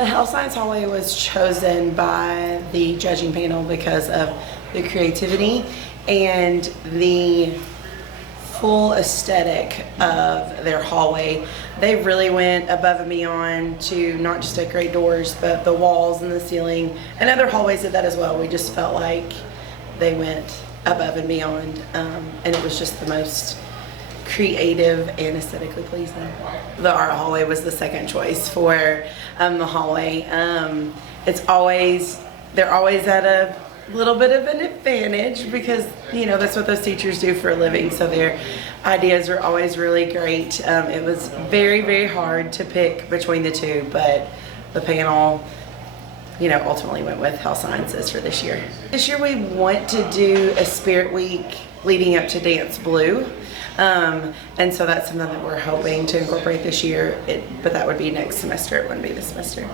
The health science hallway was chosen by the judging panel because of the creativity and the full aesthetic of their hallway. They really went above and beyond to not just decorate doors, but the walls and the ceiling, and other hallways did that as well. We just felt like they went above and beyond, and it was just the most creative and aesthetically pleasing. The art hallway was the second choice for the hallway. They're always at a little bit of an advantage because, you know, that's what those teachers do for a living, so their ideas are always really great. It was very, very hard to pick between the two, but the panel, you know, ultimately went with health sciences for this year. This year we want to do a spirit week leading up to Dance Blue. And so that's something that we're hoping to incorporate this year, but that would be next semester, it wouldn't be this semester.